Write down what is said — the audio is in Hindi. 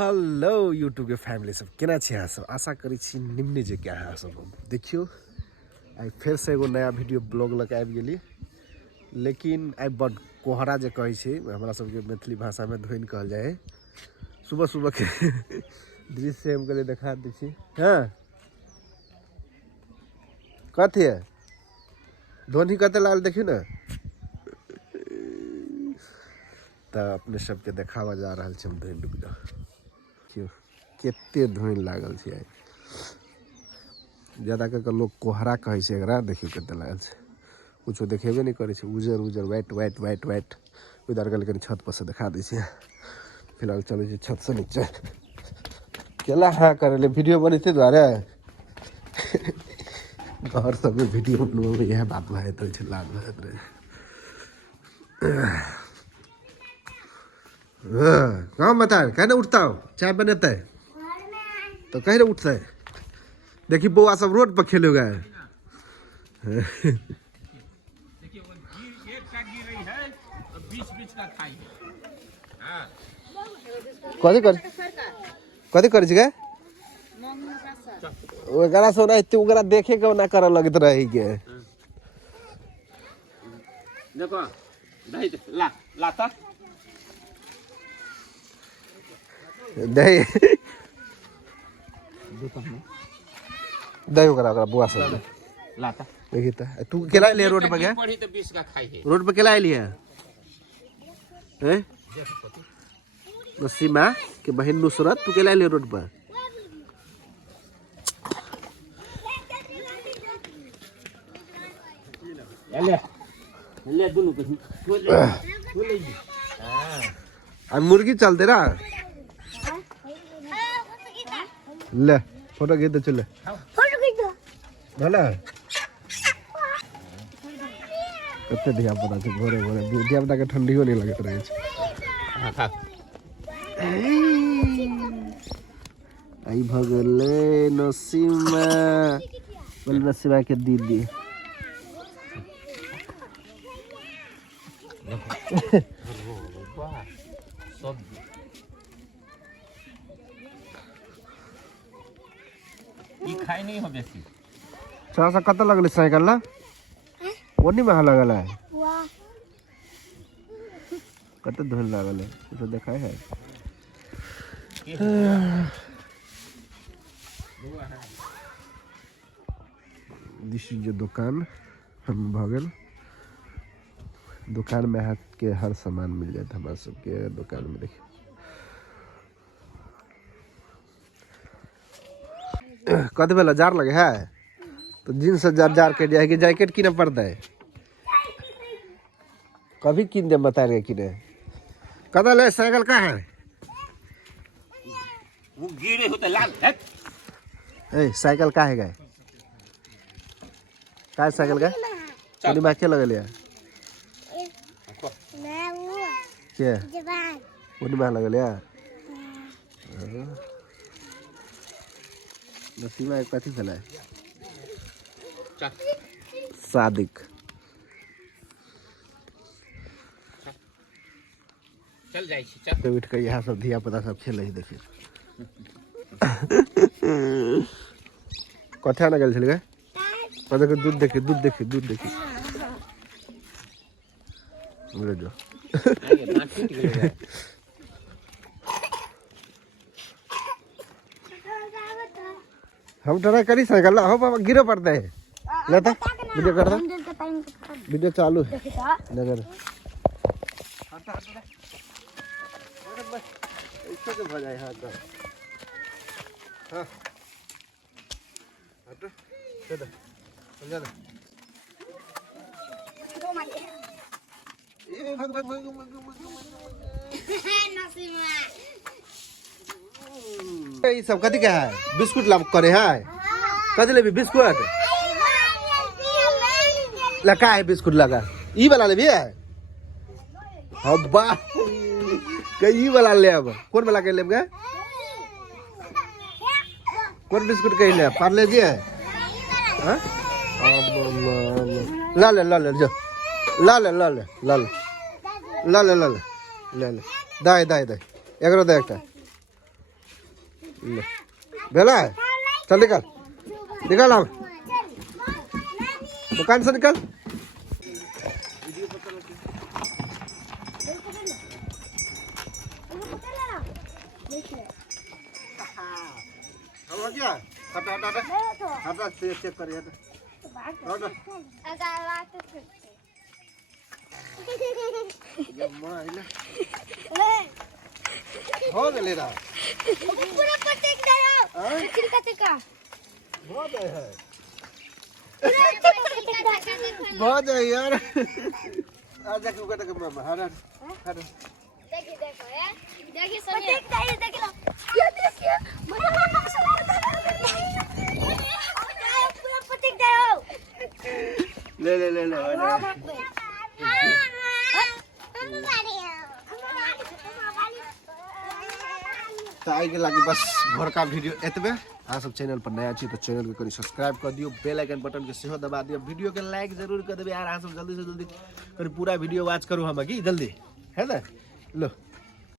हेलो यूट्यूब के फैमिली सब केना छी अहाँ सब। आशा करी छी निम्न जे क्या है सब। देखियो आई फिर से एगो नया वीडियो ब्लॉग लग आबि गेली, लेकिन आई बड़ कोहरा जे कहै छै हमरा सबके मैथिली भाषा में धोइन कहल जाए है। सुबह सुबह के दृश्य हम कहले देखा दै छी। हाँ कथी है धोनी कते लाल देखियो ना, तो अपने सबके देखावा जा रहा है। हम धोइन डूब जा क्यों केते धोइन लागल छै आई। ज्यादा कर लोग कोहरा कहे छै एकरा। देखियो कते लागल छै, कुछो देखेबे नहीं करे छै। उजर उजर वाइट वाइट वाइट वाइट। उधर गल के छत पर से दिखा दै छै। फिलहाल चले छै छत से नीचे। केला हाँ करे ले वीडियो बनते द्वारे घर सब में वीडियो बनवा में यह बात भैत रहे लाग भैत रहे। काम बता कहने उठता हो चाय बनेते तो कहीं उठता है। देखी बउआ सब रोड पर खेले गए। कथी कर कथी कर छी गे ओकरा से ओना ओकरा देखे के ना कर लगत रही के। देखो दही ला लाता दही दही ओकरा बुआ सब लाता देखी त तू केला ले रोड पे गया पढ़ी तो 20 का खाई है। रोड पे केला लिया हैं नसीमा के बहन नुसरत तू केला ले रोड पर। ले ले दोनों को अब मुर्गी चलते ना ले फोटो खींच दे चले भला कते धिया पुता छै भोरे भोरे धिया पुता के ठंडियो नहीं लगत रहे छै। आई भगले नसीमा बोल नसीमा के दीदी खाई नहीं हो बेसी। छा सा कत लगल साइकिल ला ओनी में लगल है कत धुन लागल है तो देखा है। दिस इज दुकान हम भगल दुकान में हाथ के हर सामान मिल जाता हमारे सबके दुकान में। देखिए कद बेला जार लगे है तो जींस जार जार के जाएगी जैकेट किने पड़ता है कभी किन दे बता रहे किने कदा ले साइकिल का है वो गिरे होते लाल है। ए साइकिल का है गए का साइकिल का चली बाकी लगे लिया क्या उन्हीं में लगे लिया नसीमा एक कथी फैला है सादिक चल जाई छी चल तो उठ के यहाँ सब धिया पुता सब खेले ही। देखिए कथा ना गल छले पता के दूध देखी बोले जो हम ट्राई करी साइकिल हो बाबा गिरो पड़ता है लेता वीडियो कर वीडियो चालू है नगर ऐसे के भजाए हां हां हट चल समझा दे ए भग नसीमा ये सब कथी का है बिस्कुट लाभ करे है कथी लेबी बिस्कुट लगा है बिस्कुट लगा ई वाला लेबी है हब्बा कई वाला ले अब कौन वाला के लेबगा कौन बिस्कुट के ले पार्ले जी है हां ला ले जो ला ले दाई दाई दाई एकरो दे एकटा ले बेला है चल निकल निकल आओ दुकान से निकल क्या हटा हटा हटा चेक करिए हो गए रहा पूरा पटेक दयो चिरका चिरका बहुत है देखो बहुत है यार आज जाके उगा तक मामा हरा हरा देखिए देखो है देखिए सोनिया पटेक दयो देख लो ये देखिए पूरा पटेक दयो ले ले ले ले तो आगे लगे बस घर का वीडियो एतबे अहाँ सब चैनल पर नया छी तो चैनल के करी सब्सक्राइब कर दियो बेल आइकन बटन के सेहो दबा दियो वीडियो के लाइक जरूर कर देबे यार अहाँ सब जल्दी से जल्दी करी पूरा वीडियो वॉच करू हम की जल्दी है ना लो